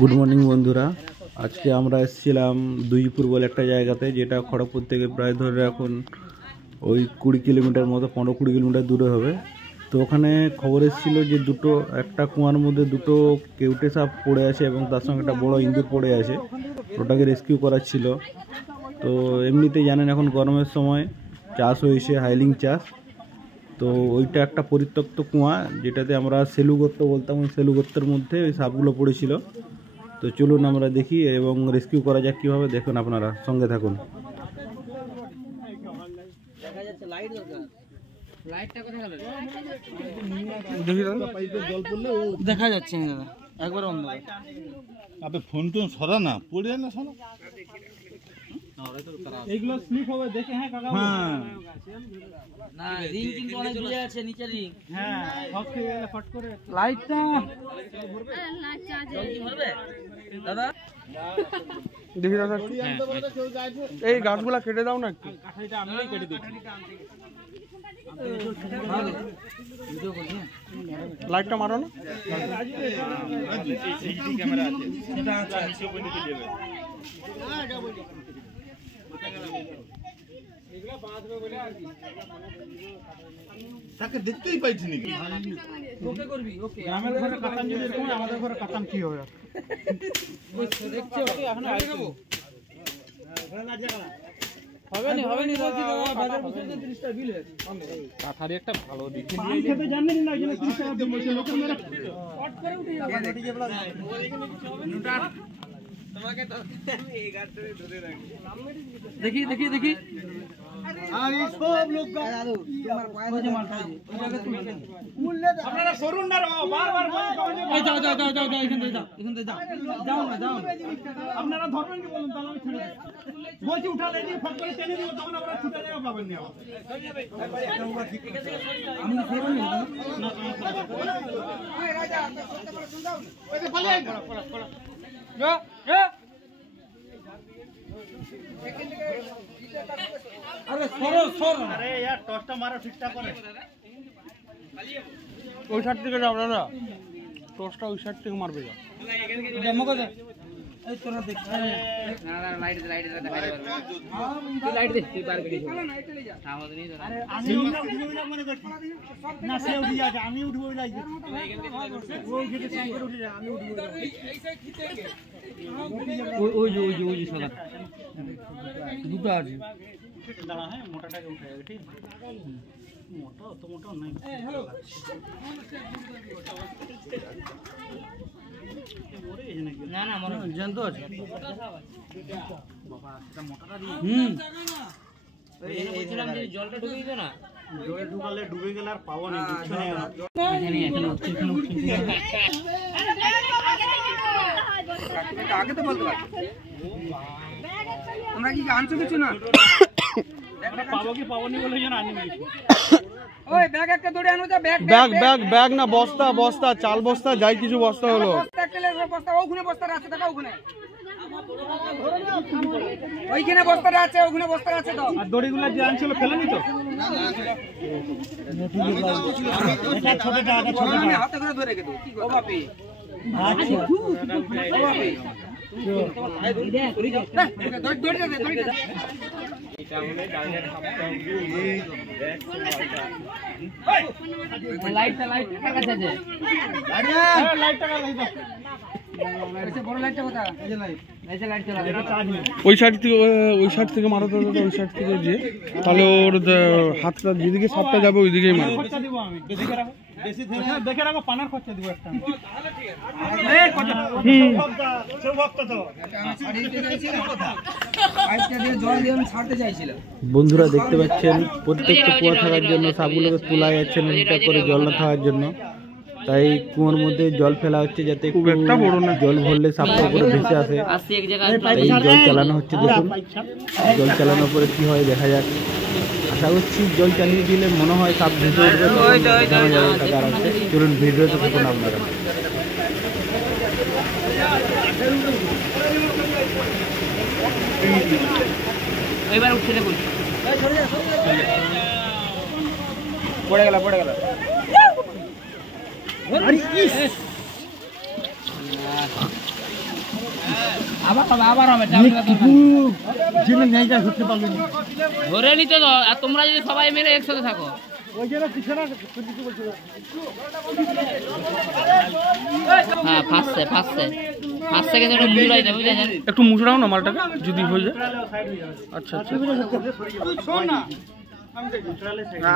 Good morning বন্ধুরা, আজকে আমরা এসেছিলাম দুইপুর বলে একটা জায়গাতে, যেটা খড়গপুর থেকে প্রায় ধরে এখন ওই 20 কিলোমিটার মতো, 15-20 কিলোমিটার দূরে হবে। তো ওখানে খবর এসেছিলো যে একটা কুয়ার মধ্যে দুটো কেউটে সাপ পড়ে আছে এবং তার সঙ্গে একটা বড় ইঁদুর পড়ে আছে, ওটাকে রেস্কিউ করার ছিল। তো এমনিতেই জানেন এখন গরমের সময় চাষ হয়েছে, হাইলিং চাষ। তো ওইটা একটা পরিত্যক্ত কুয়া, যেটাতে আমরা সেলুগর্ত বলতাম, ওই সেলুগর্তের মধ্যে ওই সাপগুলো পড়েছিল। তো চলুন আমরা দেখি এবং রেস্কিউ করা যাক কীভাবে, দেখুন আপনারা সঙ্গে থাকুন। দেখা যাচ্ছে না দাদা, একবার অন্ধকার। আপনি ফোন টোন সরা না, পড়ে না সরা, এইগুলো স্লিপ হবে দেখে। হ্যাঁ কাকা, হ্যাঁ না রিং কিন্তু অনেক দূরে আছে, নিচে রিং। হ্যাঁ সব থেকে গেলে ফট করে লাইটটা জল কি ভরবে দাদা? দেখি দাদা, এই গাছগুলা কেটে দাও না একটু। কাঠাইটা আমরাই কেটে দিচ্ছি। লাইটটা মারো না। ক্যামেরা আছে, তাকে দেখতেই পাইছি নাকি? ওকে করবি, ওকে। গ্রামের ঘরে কাটান যদি এরকম, আমাদের ঘরে কাটান কি হবে? দেখছো এখন আইবো হবে না দাদা, বাজার বছর 30 টা বিল হয়েছে। কাঠারি একটা ভালো দিক পান খেতে জানেন না, এখানে 30 টাকা দিয়ে বসে লোকের মেরে ফট করে উঠে যাবে। তোমাকে তো এই গাছটারে ধরে রাখি। দেখি আরে সব লোক দাদু তোমার পয়সা মাল খাই এটাকে তুমি আপনারা সরুন না, বারবার এই যাও এখান থেকে যাও না আপনারা ধরবেন কি বলুন, তাহলে আমি ছেড়ে দেব। বলছি উঠালে দিয়ে ফট করে টেনে দিব, তখন আমরা ছুটে যাবো, পাবেন না আমি ধরবেন না এই রাজা শুনতে পারো, শুন দাও ওই যে বলে আরে সর আরে यार টসটা মারো ঠিকঠাক করে। ওই সাইড থেকে যাও দাদা, টসটা ওই সাইড থেকে মারবে। যাও ডেমো করে এই তোরা দেখ না লাইট দেখা যাবে। তুই লাইট দে, তুই পার করে চল না, চলে যা আমাদের নেই। আরে আমি উঠবো মনে করছি না, সে উঠে যাবে, আমি উঠবো ওই লাইট ওই গেটে সামনে উঠে যা, আমি উঠবো এই সাইড খিচে গে ওই যে সাদা দুটো আছে। দাঁড়া, হ্যাঁ মোটাটাকে উঠে যাবে, ঠিক মোটা অত মোটা নাই। হ্যালো না মনে জানতো আছে বাবা, এটা মোটাটা দিয়ে এইছিলাম যে জলটা ঢুকে দিত না, জলে ঢুকালে ডুবে গেলে আর পাওয়া নেই, কিছু নেই এখানে উঠছে আগে তো বলতে পারো। তোমরা কি আনছো কিছু না? পাবো নি বলে যেন আনি না। ওই ব্যাগ একটা ধরে আনো, যা ব্যাগ না, বস্তা চাল বস্তা, যাই কিছু বস্তা হলো। বস্তা ওখানে বস্তা আছে, দেখো ওখানে ওইখানে বস্তাটা আছে, ওখানে বস্তা আছে। তো আর দড়িগুলো যে আনছিল ফেলেনি তো? এটা ছোটটা আমি হাতে করে ধরে রেখে দেব। কি কথা? ও বাপি আচ্ছা ও বাপি ওই সাইড থেকে মারো তো দাদা, ওই সাইড থেকে যে, তাহলে ওর হাতটা যেদিকে সাপটা যাবে ওই দিকেই মারো। দেখে রাখো, পানার খরচা দিব একটা। বন্ধুরা দেখতে পাচ্ছেন প্রত্যেকটা কুয়া থাকার জন্য সাপগুলোকে তোলা যাচ্ছে নদীটা করে, জল না থাকার জন্য। তাই কুয়োর মধ্যে জল ফেলা হচ্ছে, যাতে জল ভরলে সাপটা উপরে ভেসে আসে। এই জল চালানো হচ্ছে, দেখুন জল চালানোর পরে কি হয় দেখা যাক। আশা করছি জল চালিয়ে দিলে মনে হয় সাপ ভেসে উঠবে, আরামসে। চলুন ভিডিওতে থাকুন আপনারা। এবার উঠছে দেখুন, পড়ে গেল ধরে নিতে তো, আর তোমরা যদি সবাই মিলে একসাথে থাকো। হ্যাঁ, ফাঁসছে কিন্তু একটু মুড়াই দেবে, বুঝলেন? একটু মুচড়াও না মালটাকে যদি হয়ে যায়। আচ্ছা আচ্ছা,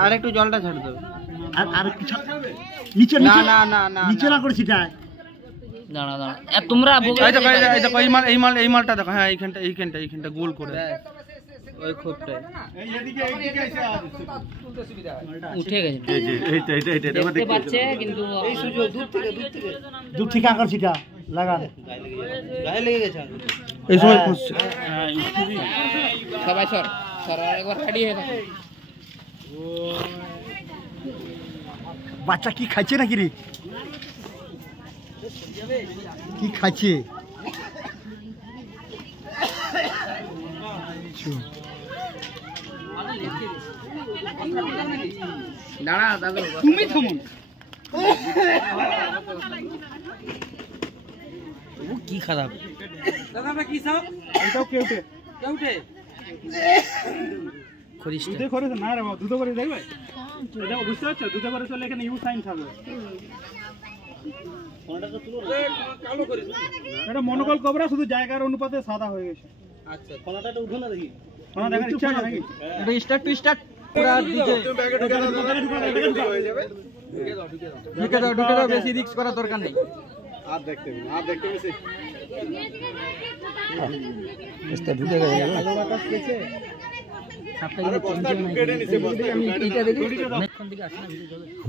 আর একটু জলটা ছাড় দেবে। দাঁড়া দাঁড়া, আর তোমরা এই মালটা দেখো, হ্যাঁ এইখানটা গোল করে ওই খোপটায় উঠে গেছে, দেখতে পাচ্ছে কিন্তু দূর থেকে আকার ছিটা লাগান এই সময় খুঁজছে। সবাই সর সর, একবার খাড়ি হয়ে থাকে। বাচ্চা কি খাচ্ছে নাকি রে? কি খাচ্ছে? দাঁড়া দাদু, তুমি থামুন। কি খারাপ দাদা, কি সব এটাও কেউটে কেউটে করিস দুধে করে না রে বাবা, দুধে করে দেখবে, এটা বুঝতে পারছো? দুধে করে চলে এখানে ইউ সাইন থাকবে। এটা মনোকল কবরা, শুধু জায়গার অনুপাতে সাদা হয়ে গেছে। আচ্ছা, ফোনাটা উঠো না দেখি, ফোনা দেখার ইচ্ছা আছে নাকি? এটা স্টার্ট টু স্টার্ট পুরো দিকে ঢুকে দাও, বেশি রিস্ক করার দরকার নেই। আর দেখতে বেশি ঢুকে গেছে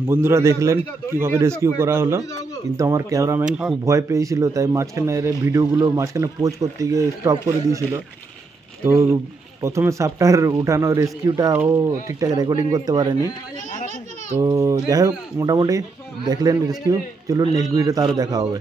বন্ধুরা দেখলেন কিভাবে রেস্কিউ করা হলো, কিন্তু আমার ক্যামেরাম্যান খুব ভয় পেয়েছিল, তাই মাঝখানে ভিডিওগুলো মাঝখানে পোজ করতে গিয়ে স্টপ করে দিয়েছিল। তো প্রথমে সাপটার উঠানো রেস্কিউটা ও ঠিকঠাক রেকর্ডিং করতে পারেনি। তো যাই হোক, মোটামুটি দেখলেন রেস্কিউ। চলুন নেক্সট ভিডিওতে আরও দেখা হবে।